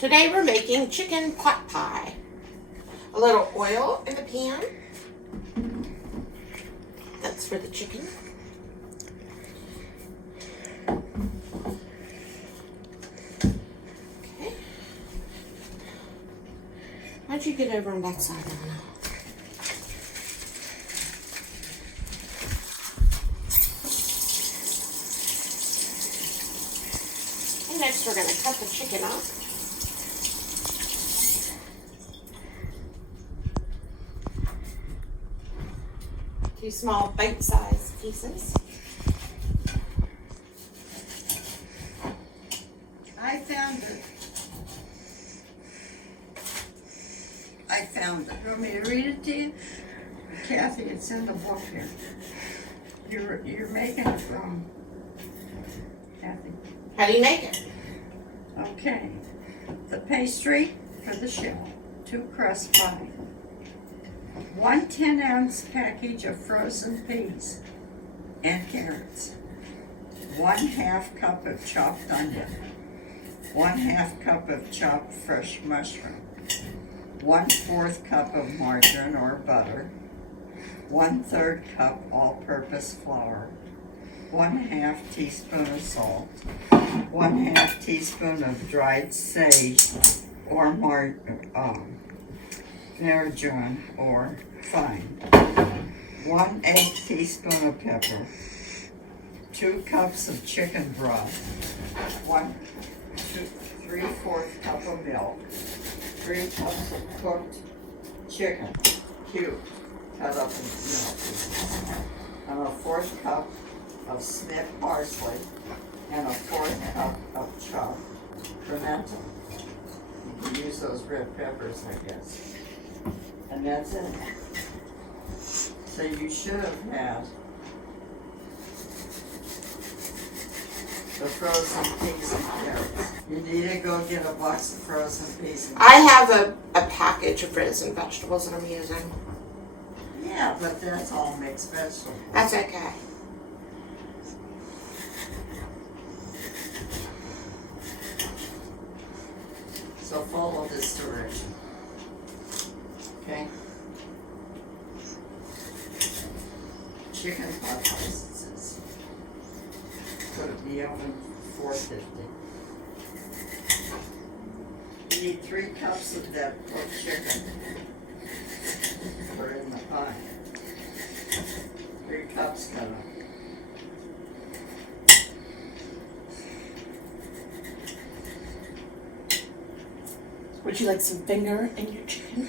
Today we're making chicken pot pie. A little oil in the pan. That's for the chicken. Okay. How'd you get over on that side? I don't know. And next we're going to cut the chicken up. Two small bite-sized pieces. I found it. You want me to read it to you? Kathy, it's in the book here. You're making it from Kathy. How do you make it? Okay. The pastry for the shell. 2 crust pie. 1 10-ounce package of frozen peas and carrots. 1/2 cup of chopped onion. 1/2 cup of chopped fresh mushroom. 1/4 cup of margarine or butter. 1/3 cup all-purpose flour. 1/2 teaspoon of salt. 1/2 teaspoon of dried sage or marjoram or fine. 1/8 teaspoon of pepper. 2 cups of chicken broth. 3/4 cup of milk. 3 cups of cooked chicken, cubed, cut up in milk pieces. And a 1/4 cup of snipped parsley and a 1/4 cup of chopped pimento. You can use those red peppers, I guess. And that's it. So you should have had the frozen peas and carrots. You need to go get a box of frozen peas and carrots. I have a package of frozen vegetables that I'm using. Yeah, but that's all mixed vegetables. That's okay. So follow this direction. Okay? Chicken pot pies, it says. Put it in the oven 450. You need 3 cups of that cooked chicken. Put it in the pie. 3 cups cut up. Would you like some finger in your chicken?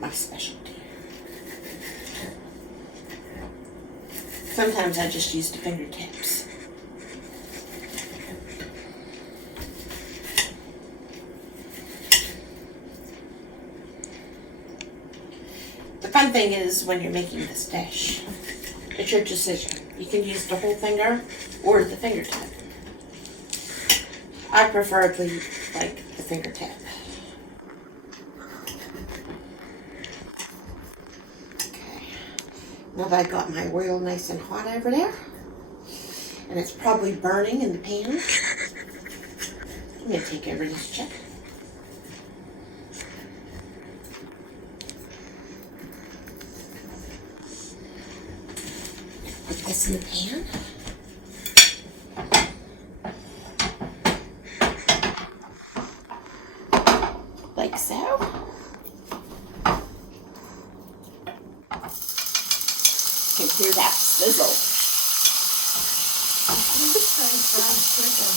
My specialty. Sometimes I just use the fingertips. The fun thing is when you're making this dish, it's your decision. You can use the whole finger or the fingertip. I preferably like the fingertip. Okay. Now that I got my oil nice and hot over there, and it's probably burning in the pan, I'm going to take over this chicken. Put this in the pan. Like so. You can hear that sizzle. French fried chicken.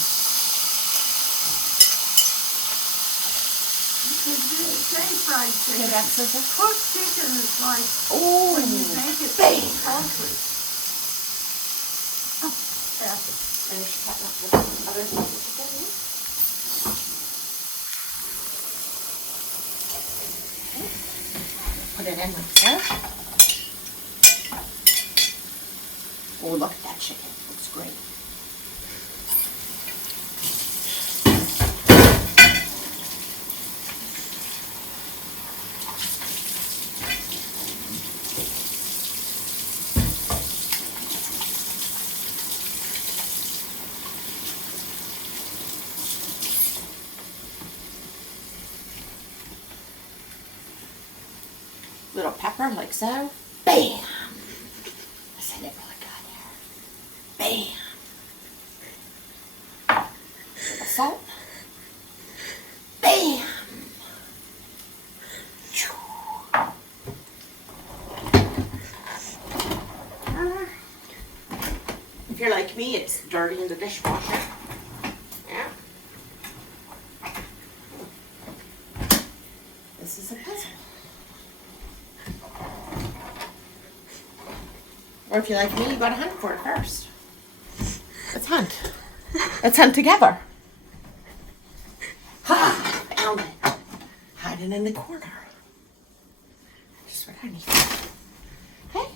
French fried chicken. Hear that sizzle? Cooked chicken is like Oh, when you make it bam. poultry. Oh, Kathy. Finish cutting up the other side of the chicken. Put it in like so. Oh, look at that chicken. Looks great. Little pepper, like so. Bam! I said it really good there. Bam! Little salt. Bam! If you're like me, it's dirty in the dishwasher. Yeah. This is a puzzle. Or if you're like me, you gotta hunt for it first. Let's hunt. Let's hunt together. Ha! Found it. Hiding in the corner. Just what I need. Okay.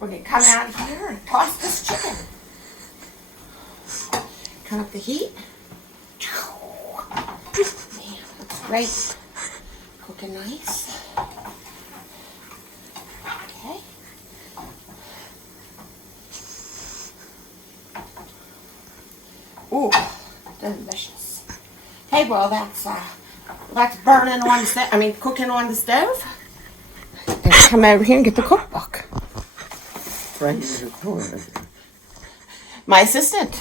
We're gonna come out here and toss this chicken. Turn up the heat. Man, looks great. Cooking nice. Okay. Ooh, delicious. Okay, well that's burning on the stove. I mean, cooking on the stove. And come over here and get the cookbook. Right in the corner. My assistant.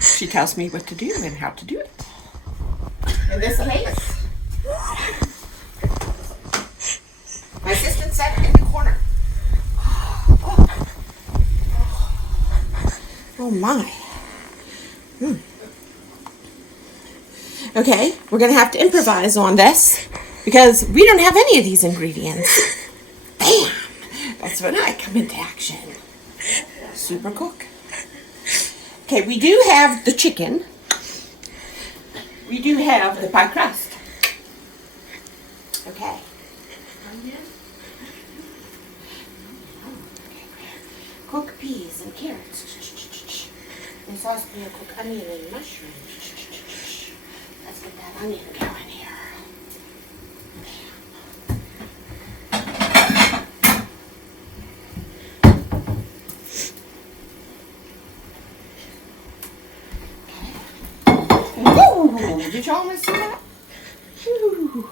She tells me what to do and how to do it. In this case, my assistant sat in the corner. Oh my. Okay, we're gonna have to improvise on this because we don't have any of these ingredients. Bam! That's when I come into action. Super cook. Okay, we do have the chicken. We do have the pie crust. Okay. Cook peas and carrots. And saucepan, cook onion and mushrooms. Let's get that onion going here. Woo! Did you almost see that? Woo!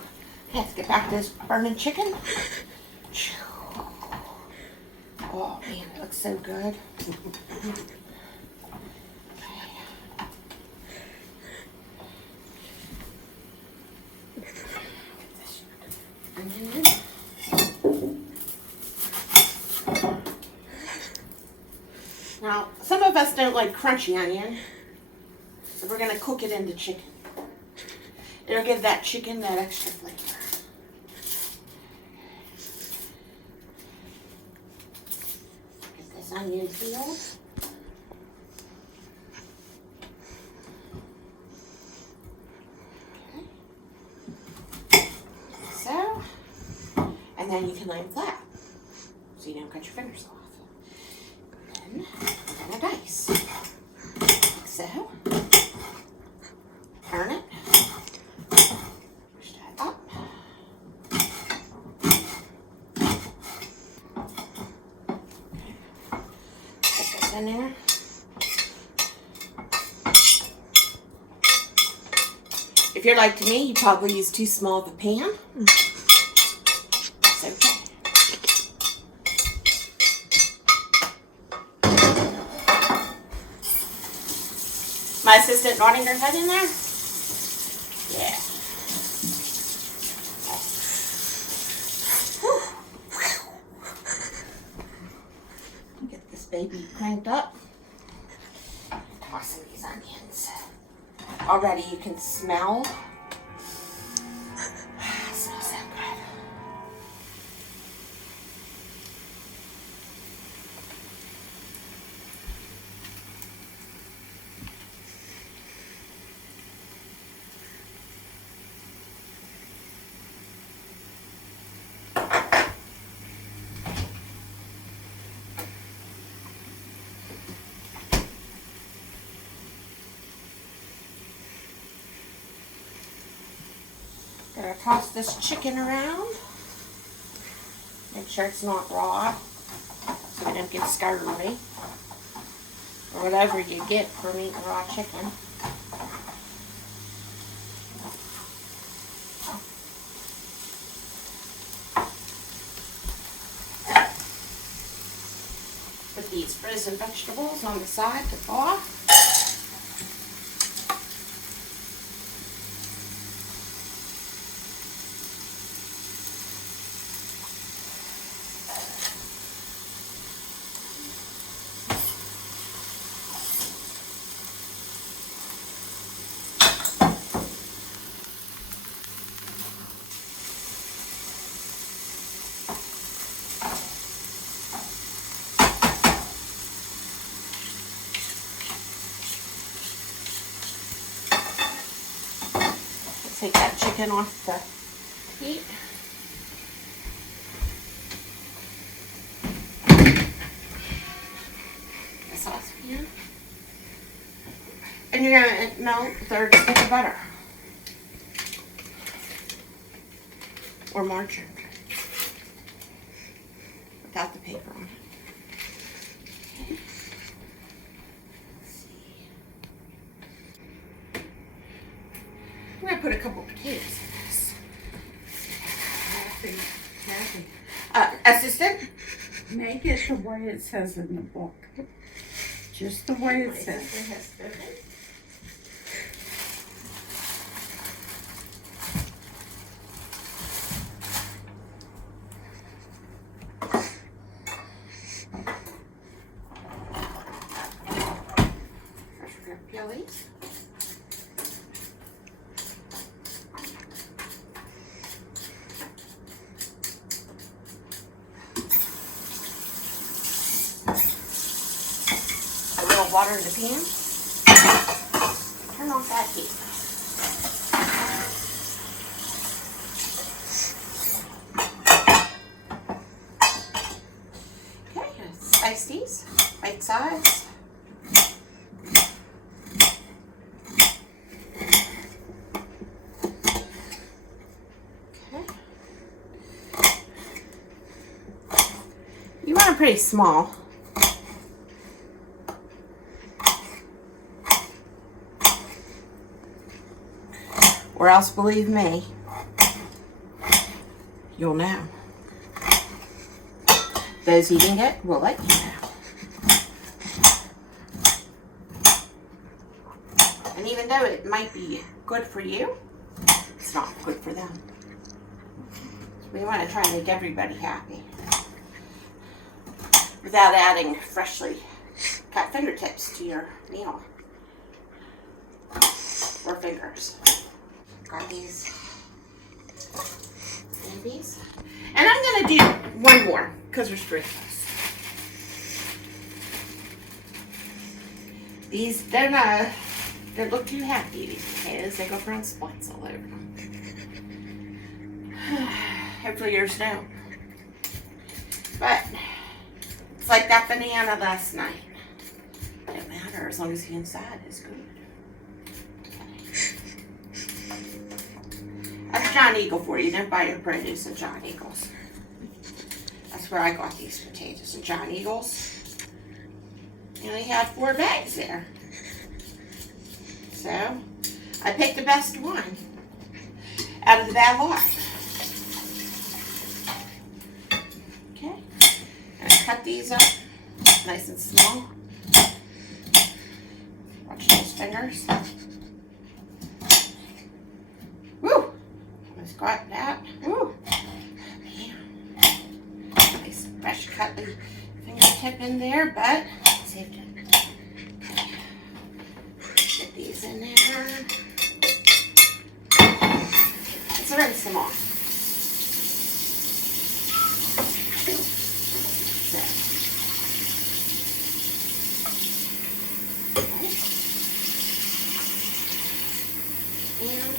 Let's get back to this burning chicken. Oh man, it looks so good. Now, some of us don't like crunchy onion, so we're going to cook it in the chicken. It'll give that chicken that extra flavor. Get this onion peeled. Okay. So, and then you can lay them flat, so you don't cut your fingers off. Then, a dice. Like so. Turn it. Push that up. Put this in there. If you're like me, you probably use too small of a pan. That's okay. My assistant nodding her head in there? Yeah. Get this baby cranked up. Tossing these onions. Already you can smell. It smells so good. Gonna toss this chicken around. Make sure it's not raw, so we don't get scurvy. Or whatever you get from eating raw chicken. Spread some vegetables on the side to thaw. Take that chicken off the heat. The saucepan. And you're going to melt a third stick of butter. Or margarine. Without the paper on it. Okay. I'm going to put a couple potatoes in this. Kathy, Assistant? make it the way it says in the book. Just the way it says. First we're going to peel these. Water in the pan. Turn off that heat. Okay, slice these bite size. Okay. You want them pretty small. Or else, believe me, you'll know. Those eating it will let you know. And even though it might be good for you, it's not good for them. We want to try and make everybody happy without adding freshly cut fingertips to your meal. Or fingers. Got these babies. And I'm going to do one more because there's three of us. These, they look too happy, these potatoes. They go around spots all over them. Hopefully yours don't. But it's like that banana last night. It don't matter as long as the inside is good. That's John Eagle for you. Don't buy your produce at John Eagle's. That's where I got these potatoes, at John Eagle's. And they had 4 bags there. So, I picked the best one out of the bad lot. Okay. And I cut these up nice and small. Watch those fingers. Woo! Almost got that. Woo! Man. Nice fresh cut fingertip in there, but saved it. Get these in there. Let's rinse them off. And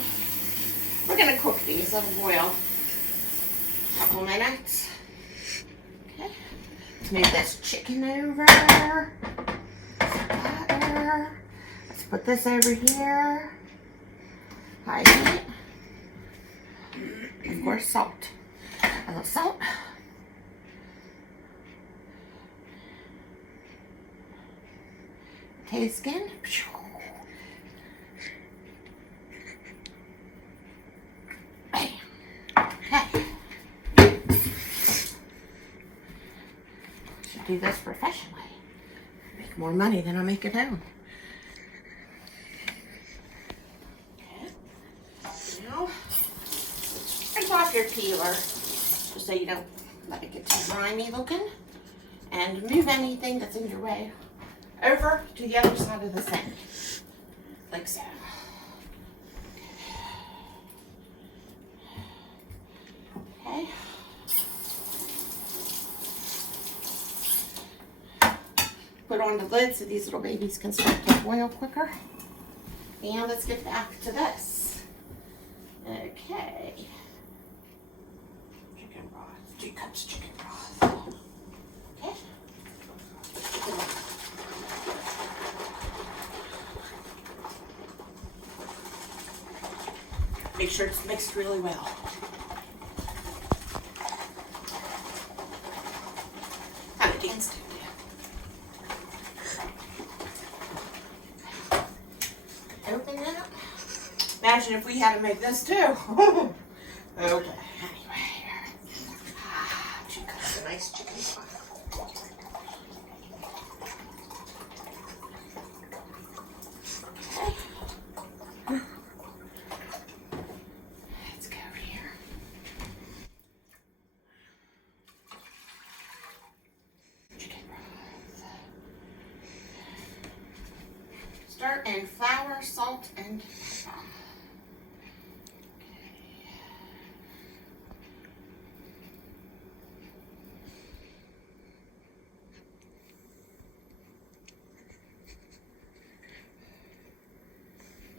we're going to cook these. Let them boil a couple minutes. Okay. Let's move this chicken over. Butter. Let's put this over here. Hide it. Of course, salt. A little salt. Potato skin. Okay. Should do this professionally. more money than I make a pound. Okay. Now, rinse off your peeler just so you don't let it get too grimy looking. And move anything that's in your way over to the other side of the sink, like so. Okay. Put on the lid so these little babies can start to boil quicker. And let's get back to this. Okay. Chicken broth, 2 cups chicken broth. Okay. Make sure it's mixed really well. Kind of danced it. Open it up. Imagine if we had to make this too. Okay. Anyway. 2 cups of nice chicken broth. Okay. Let's go here. Chicken broth. Start in flour, salt, and pepper.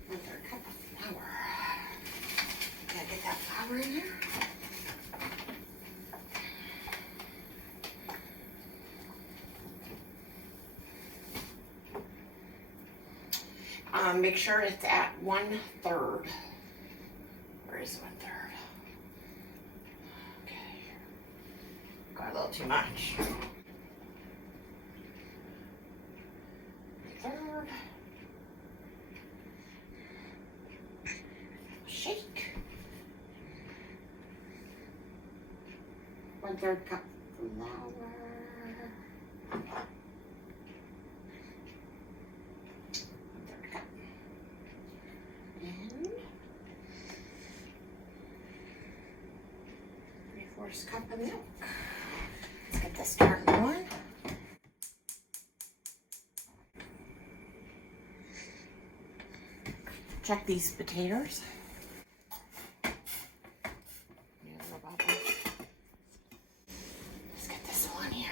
Another cup of flour. Gotta get that flour in there. Make sure it's at 1/3. Where is 1/3? Okay. Got a little too much. 1/3. Shake. 1/3 cup flour. Cup of milk. Let's get this started going. Check these potatoes. Let's get this one here.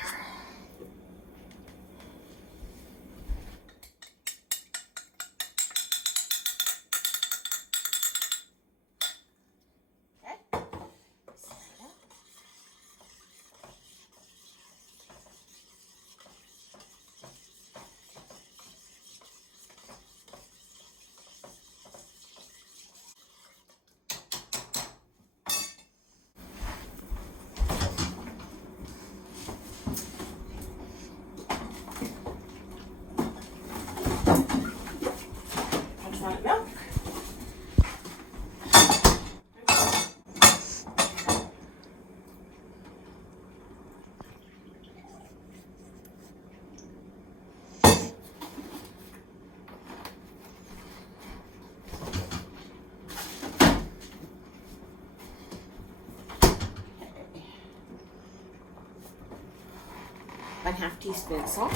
Milk. Okay. 1/2 teaspoon salt.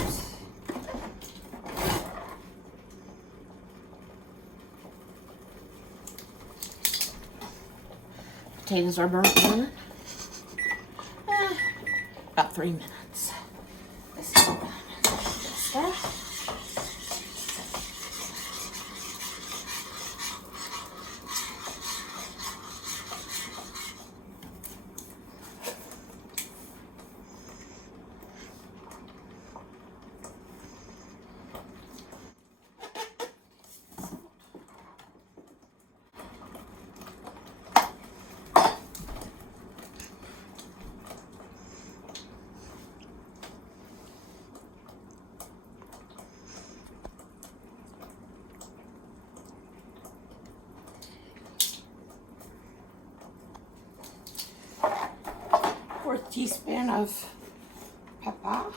Potatoes are burnt in. About 3 minutes. This is all done. Stuff. Teaspoon of pepper.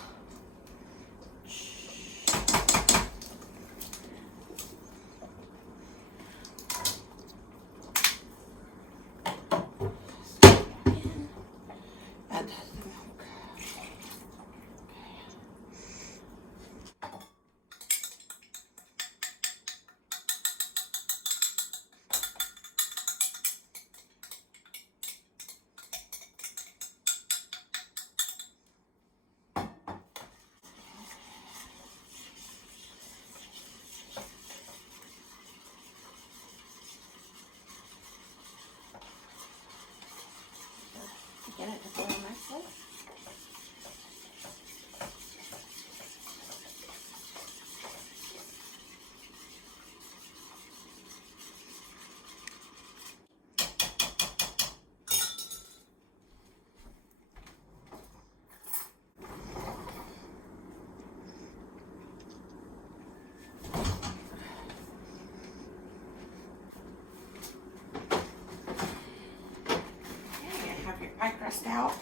just out.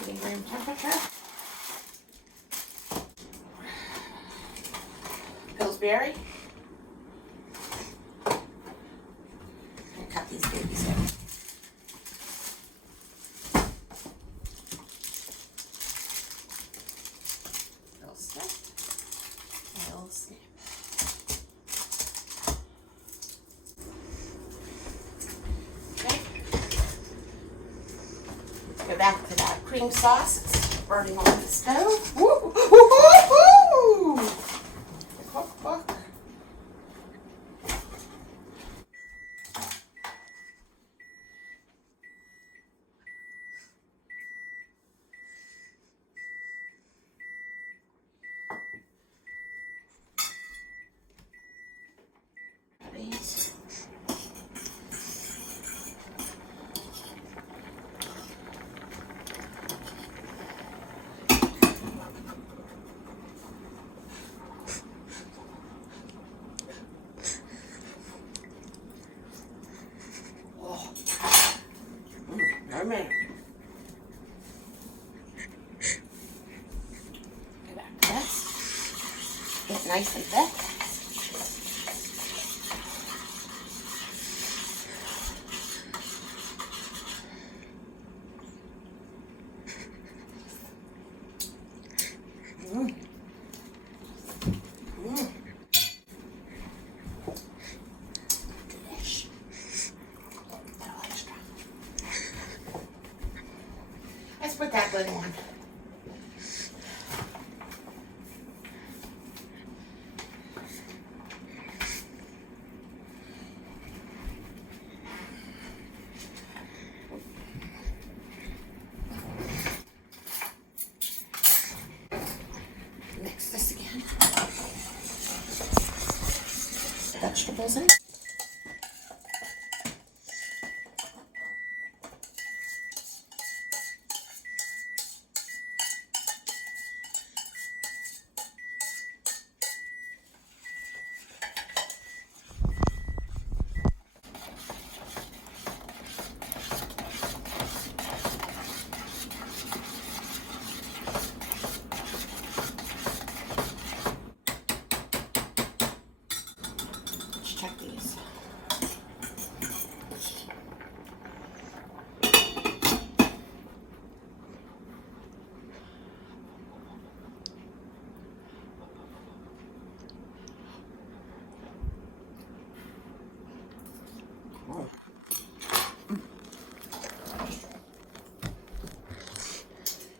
Getting room temperature. Pillsbury. Cut these babies in. Little snip. Little snip. Okay. Let's go back to that cream sauce. It's burning on the stove. Woo! Woo! Woo! Woo! Cook, cook. These. Oh. Yummy. Go back to this. Get nice and thick. Let's put that lid on. Mix this again. Vegetables in. Check these.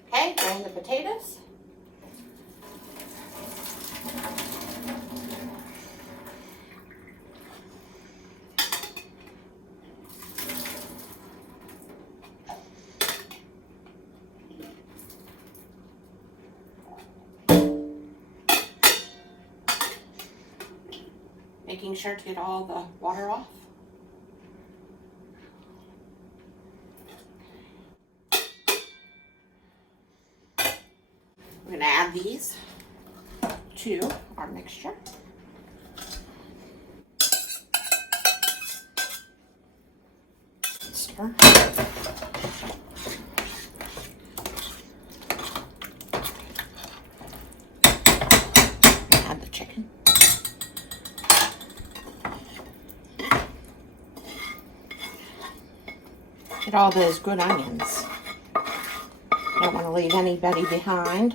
Okay, drain the potatoes. Making sure to get all the water off. We're going to add these to our mixture. Stir. Add the chicken. Get all those good onions. Don't want to leave anybody behind.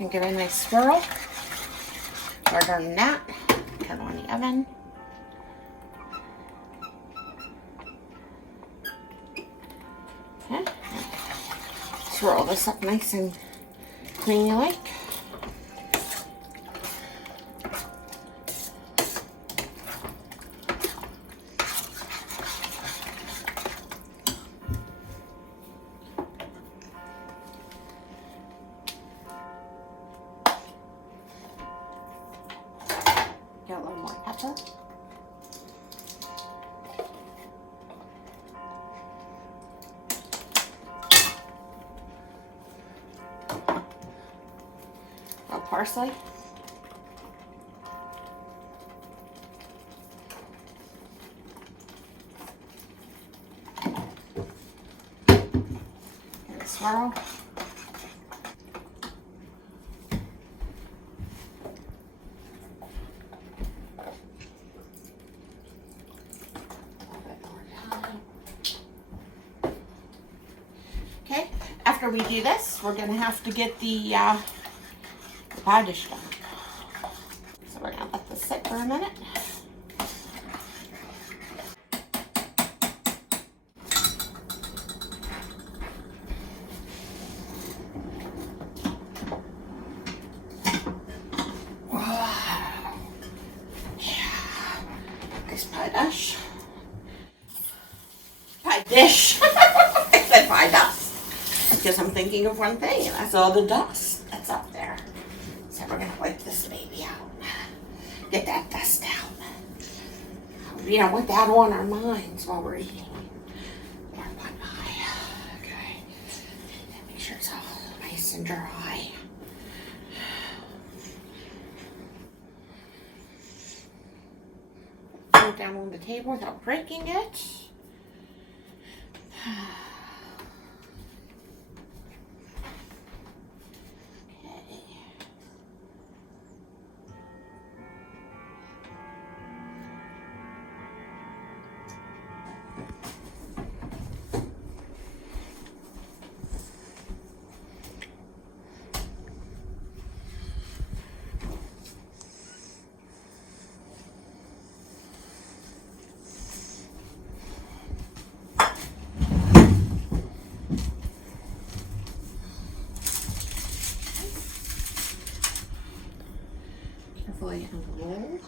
And give it a nice swirl. Harder than that. Turn on the oven. Okay. Swirl this up nice and creamy like. Get a little more pepper. parsley. And a swirl. Okay, after we do this, we're going to have to get the pie dish done. So we're going to let this sit for a minute. Wow. Yeah. Nice pie dish. Pie dish. I said pie dust. Because I'm thinking of one thing, and that's all the dust that's up there. So we're going to wipe this baby out. Get that dust out. We don't want that on our minds while we're eating our pot pie. Okay. Make sure it's all nice and dry. Put it down on the table without breaking it. Carefully unroll.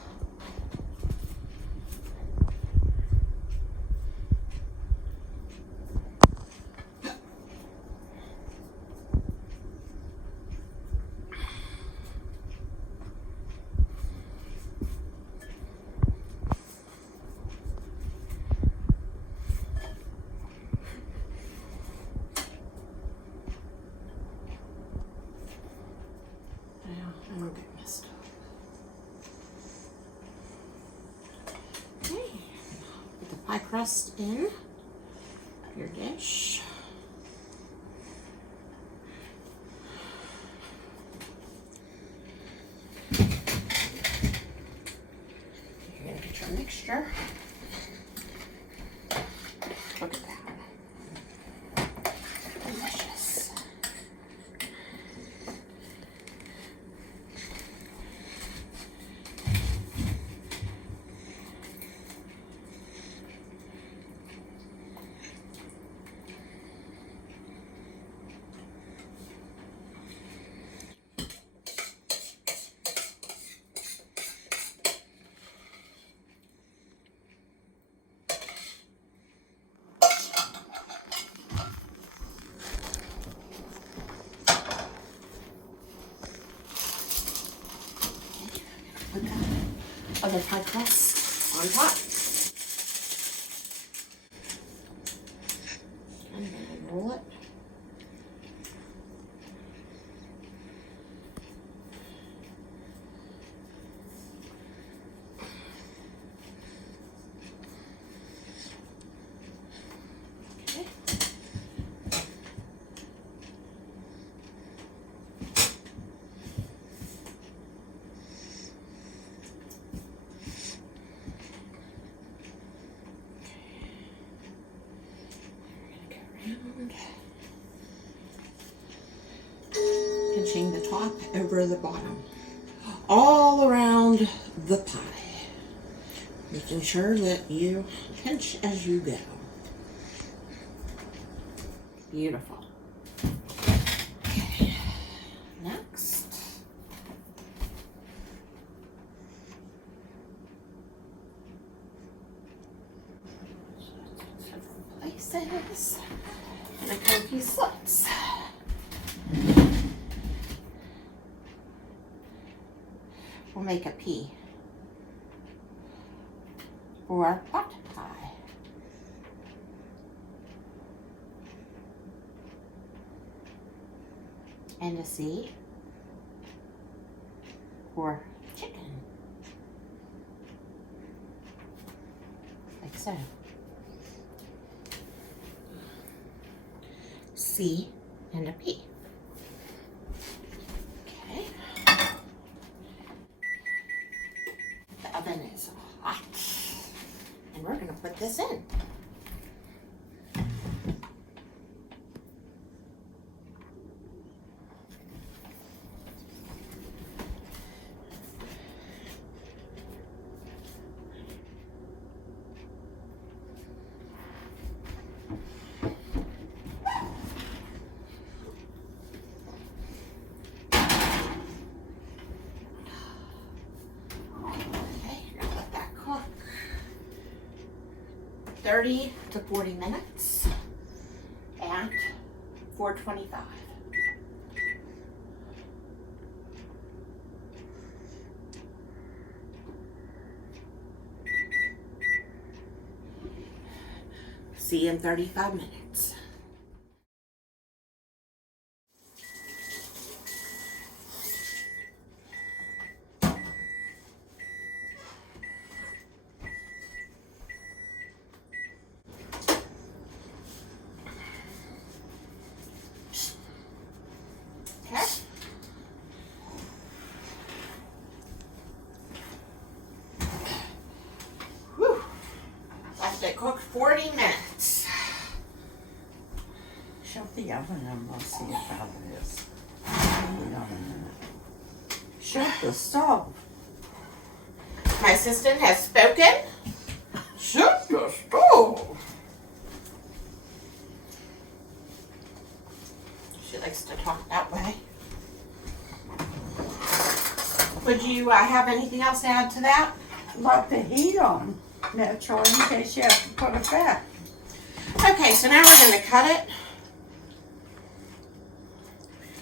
I won't get messed up. Okay, put the pie crust in your dish. You're gonna get your mixture. Look at that. Delicious. Put that other pie crust on top. I'm going to roll it. Okay. Pinching the top over the bottom, all around the pie, making sure that you pinch as you go. Beautiful. Okay. Next, several places and a few slits. We'll make a P for pot pie. And a C for chicken. Like so. C and a P. Okay. The oven is hot. And we're going to put this in. Okay, let that cook. 30 to 40 minutes at 425. See you in 35 minutes. Okay. Whew. Left it cook 40 minutes. Shut the oven and we'll see how it is. Hang on a minute. Shut the stove. My assistant has spoken. Shut the stove. She likes to talk that way. Would you have anything else to add to that? Let the heat on, naturally, in case you have to put it back. Okay, so now we're going to cut it.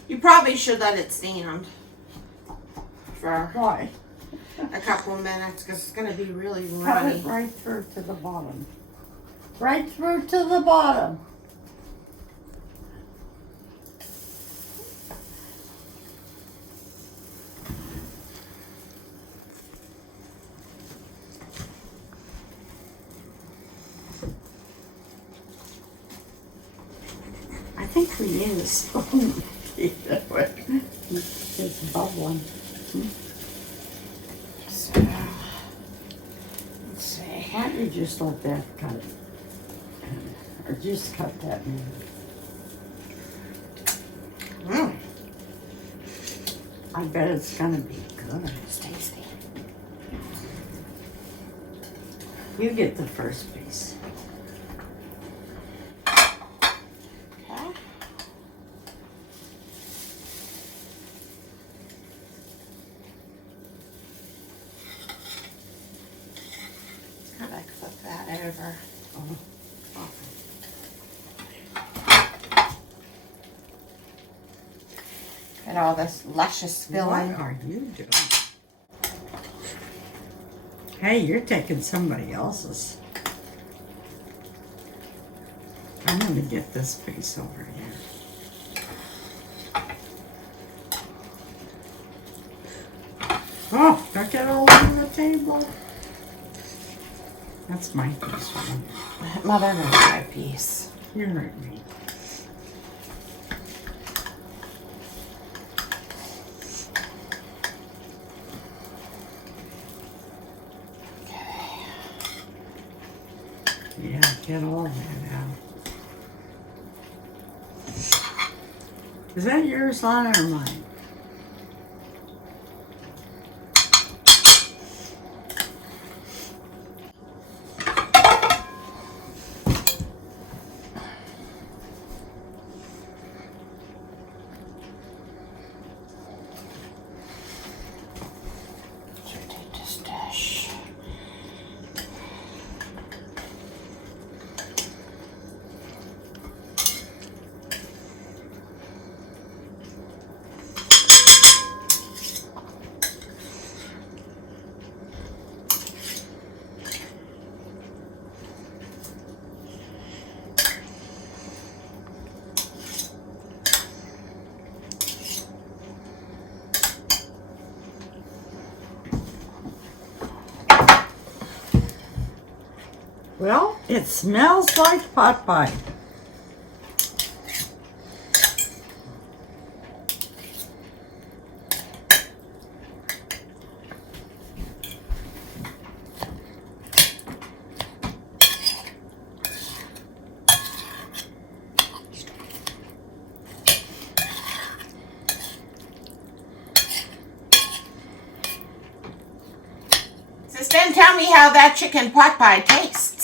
You probably should let it stand for Why? a couple of minutes because it's going to be really Cut runny. it right through to the bottom. Right through to the bottom. I think we need a spoon to feed it with. It's bubbling. So, let's see. Why don't you just let that cut? Or just cut that in. Mm, I bet it's gonna be good. it's tasty. You get the first piece. Okay. Kind of flip that over. Oh. Get all this luscious filling. What are you doing? Hey, you're taking somebody else's. I'm gonna get this piece over here. Oh, don't get all over the table. That's my piece right here. Mother knows my piece. You're right, me. Yeah, get all that out. Is that yours, Lana, or mine? Should take this dish. It smells like pot pie. Then tell me how that chicken pot pie tastes.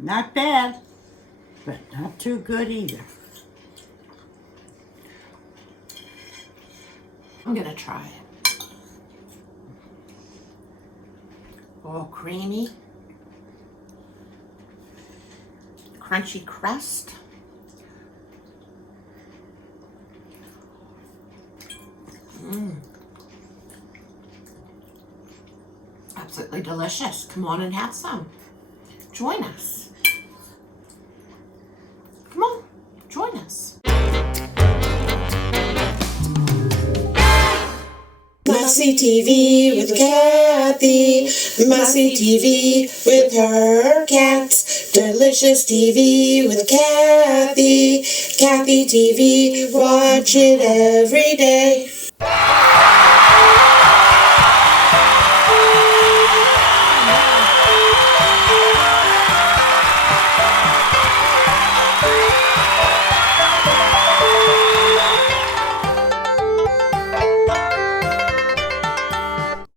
Not bad, but not too good either. I'm gonna try it. Oh, creamy. Crunchy crust. Absolutely delicious. Come on and have some. Join us. Come on, join us. Mousy TV with Kathy. Mousy TV with her cats. Delicious TV with Kathy. Kathy TV, watch it every day.